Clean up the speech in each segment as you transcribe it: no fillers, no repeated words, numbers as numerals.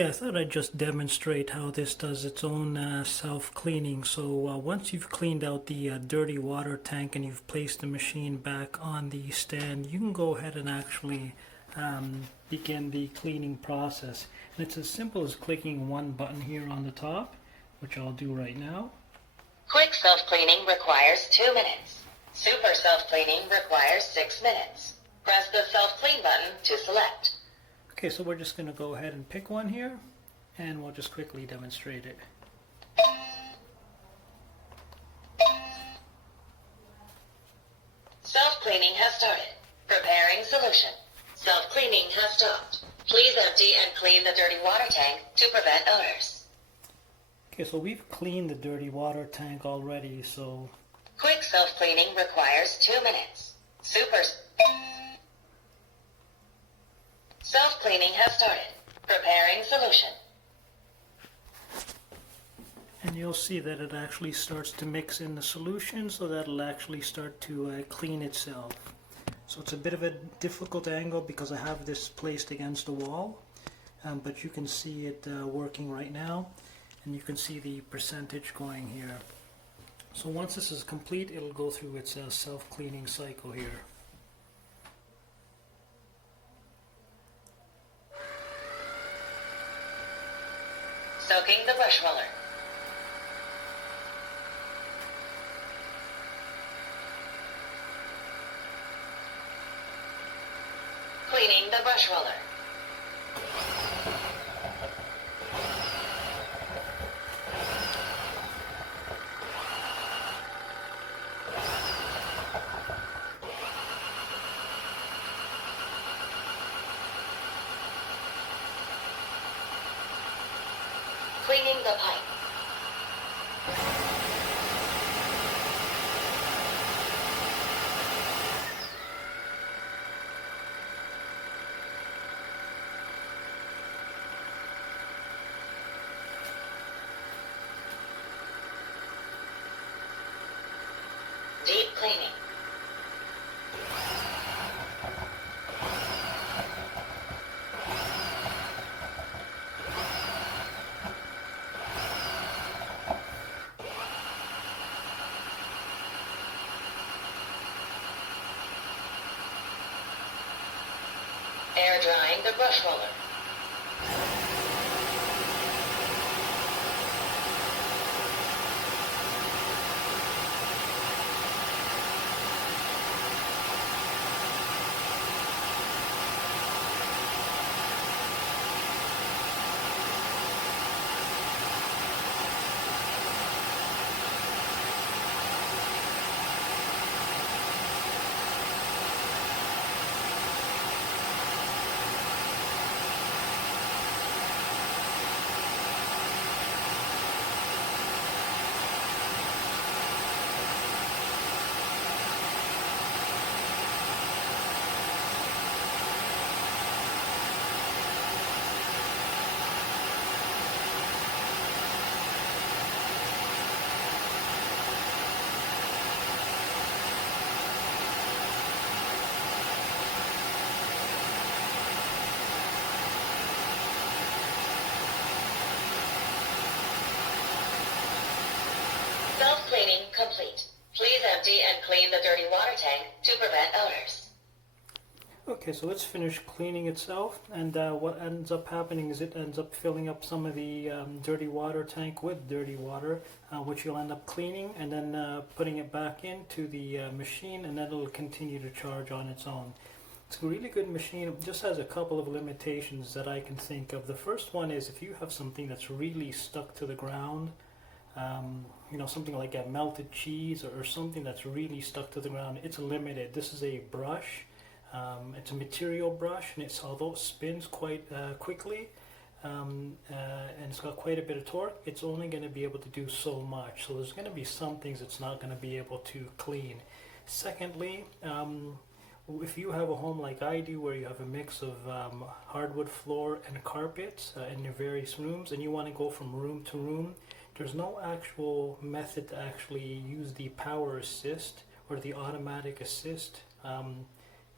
Okay, I thought I'd just demonstrate how this does its own self-cleaning. So once you've cleaned out the dirty water tank and you've placed the machine back on the stand, you can go ahead and actually begin the cleaning process. And it's as simple as clicking one button here on the top, which I'll do right now. Quick self-cleaning requires 2 minutes. Super self-cleaning requires 6 minutes. Press the self-clean button to select. Okay, so we're just going to go ahead and pick one here, and we'll just quickly demonstrate it. Self-cleaning has started. Preparing solution. Self-cleaning has stopped. Please empty and clean the dirty water tank to prevent odors. Okay, so we've cleaned the dirty water tank already, so... Quick self-cleaning requires 2 minutes. Super self-cleaning has started. Preparing solution. And you'll see that it actually starts to mix in the solution, so that'll actually start to clean itself. So it's a bit of a difficult angle because I have this placed against the wall, but you can see it working right now, and you can see the percentage going here. So once this is complete, it'll go through its self-cleaning cycle here. Soaking the brush roller. Cleaning the brush roller. Cleaning the pipe. Deep cleaning. Air drying the brush roller. Self-cleaning complete. Please empty and clean the dirty water tank to prevent odors. Okay, so it's finished cleaning itself, and what ends up happening is it ends up filling up some of the dirty water tank with dirty water, which you'll end up cleaning and then putting it back into the machine, and then it'll continue to charge on its own. It's a really good machine. It just has a couple of limitations that I can think of. The first one is if you have something that's really stuck to the ground, you know, something like a melted cheese or something that's really stuck to the ground, it's limited. This is a brush. It's a material brush, and although it spins quite quickly, and it's got quite a bit of torque, it's only going to be able to do so much. So there's going to be some things it's not going to be able to clean. Secondly, if you have a home like I do, where you have a mix of hardwood floor and carpets in your various rooms, and you want to go from room to room, there's no actual method to actually use the power assist or the automatic assist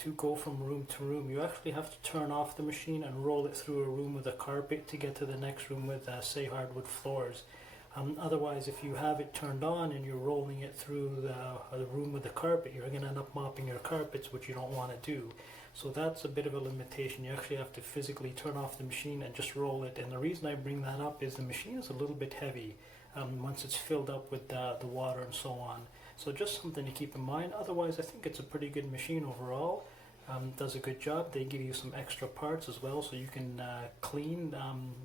to go from room to room. You actually have to turn off the machine and roll it through a room with a carpet to get to the next room with, say, hardwood floors. Otherwise, if you have it turned on and you're rolling it through the room with the carpet, you're going to end up mopping your carpets, which you don't want to do. So that's a bit of a limitation. You actually have to physically turn off the machine and just roll it. And the reason I bring that up is the machine is a little bit heavy once it's filled up with the water and so on. So just something to keep in mind. Otherwise, I think it's a pretty good machine overall. Does a good job. They give you some extra parts as well, so you can clean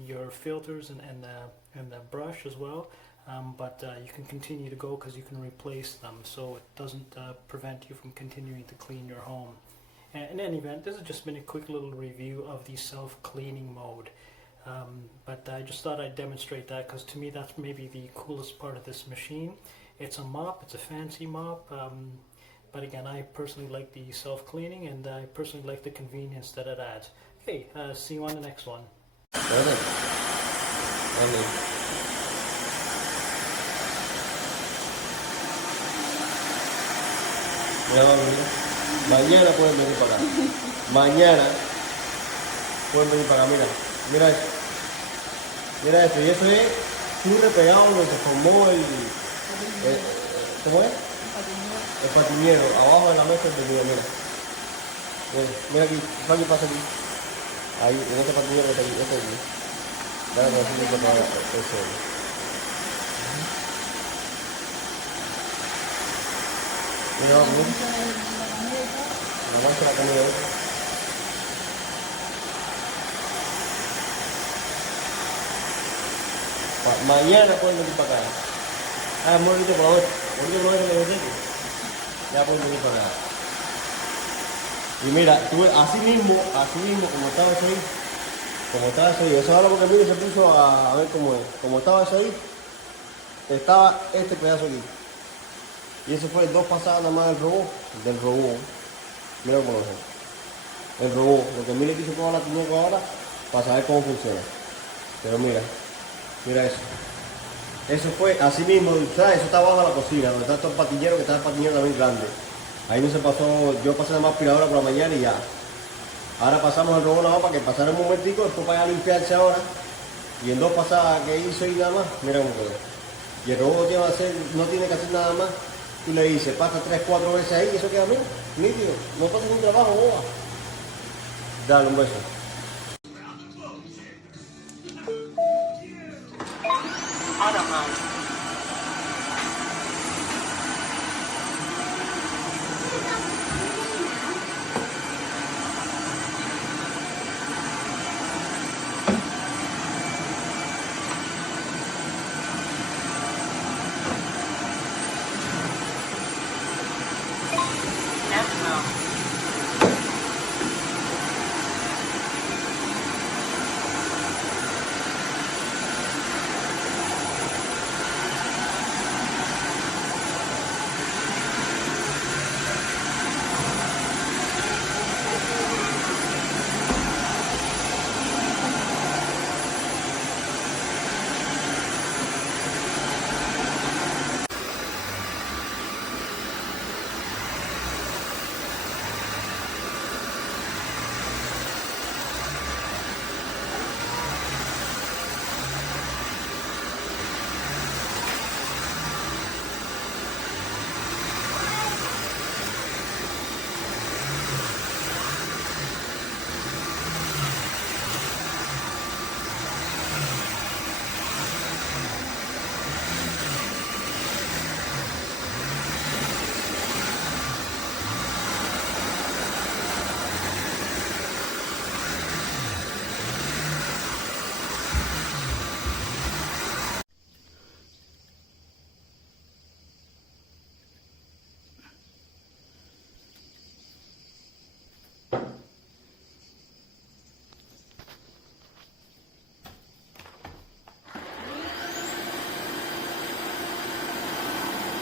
your filters and the brush as well. But you can continue to go because you can replace them, so it doesn't prevent you from continuing to clean your home. In any event, this has just been a quick little review of the self-cleaning mode. But I just thought I'd demonstrate that because to me that's maybe the coolest part of this machine. It's a mop, it's a fancy mop. But again, I personally like the self-cleaning, and I personally like the convenience that it adds. Okay, see you on the next one. Mañana pueden venir para acá. Mañana pueden venir para acá. Mira, mira esto. Mira esto. Y eso es pure pegado donde se formó ¿cómo es? El patiñero, abajo de la mesa del video, mira. Mira aquí, pasa aquí. Ahí, en este patiñero que está aquí, este aquí. Dale, que así se para eso. Mira, mira. La mancha de la camisa. Mañana pueden venir para acá. Ah, muy bonito por hoy. Bonito por hoy que me dice. Ya pueden venir para acá. Y mira, tú así mismo, como estaba eso ahí, eso ahora porque el niño se puso a ver cómo es. Como estaba eso ahí, estaba este pedazo aquí. Y eso fue 2 pasadas nada más del robot. Mira cómo lo es. El robot, lo que mire quiso probar la Tineco ahora para saber cómo funciona. Pero mira eso. Eso fue así mismo, ¿sabes? Eso está abajo de la cocina, donde está todo el patiñero, que está el patiñero también grande. Ahí no se pasó, yo pasé nada más aspiradora por la mañana y ya. Ahora pasamos el robot nada más para que pasara un momentico, después para limpiarse ahora. Y en 2 pasadas que hizo y nada más, mira cómo quedó. Y el robot no tiene que hacer nada más. Tú le dices, pasa 3, 4 veces ahí y eso queda bien, nítido. No pasa ningún trabajo, boba. Dale un beso.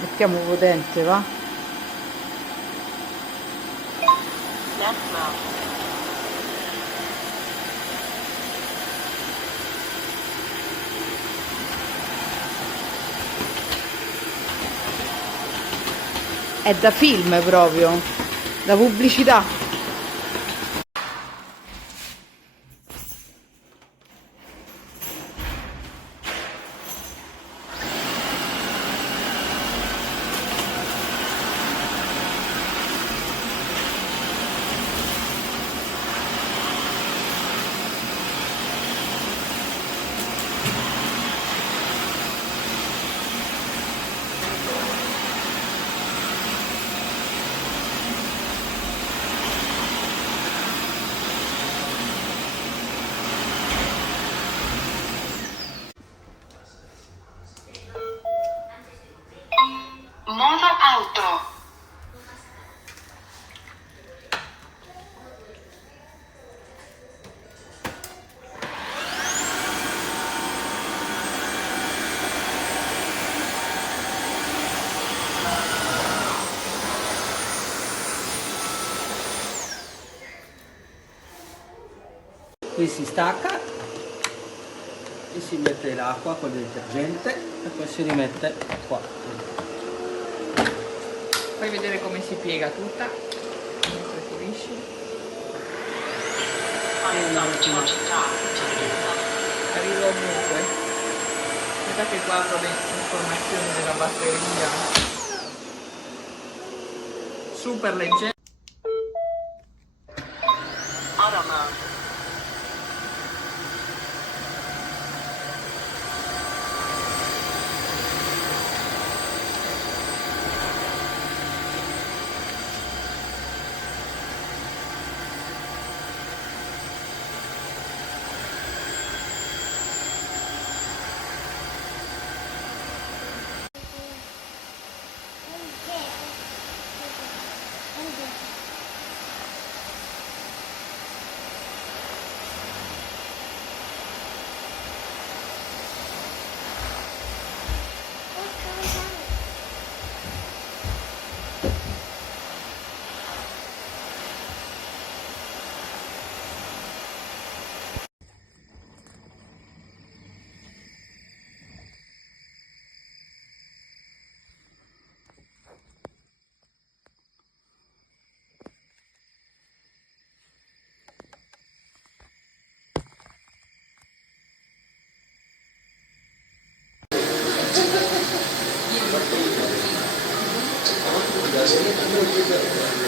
Mettiamo potente, va? È da film proprio, da pubblicità. qui si stacca e si mette l'acqua con il detergente e poi si rimette qua. Fai vedere come si piega tutta mentre pulisci. Arriva ovunque. Aspetta che guardo le informazioni della batteria. Super leggero. Auto mode.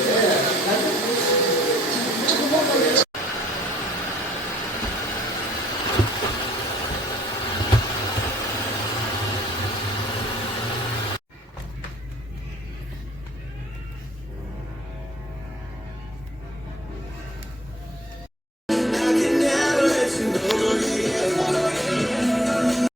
Yeah.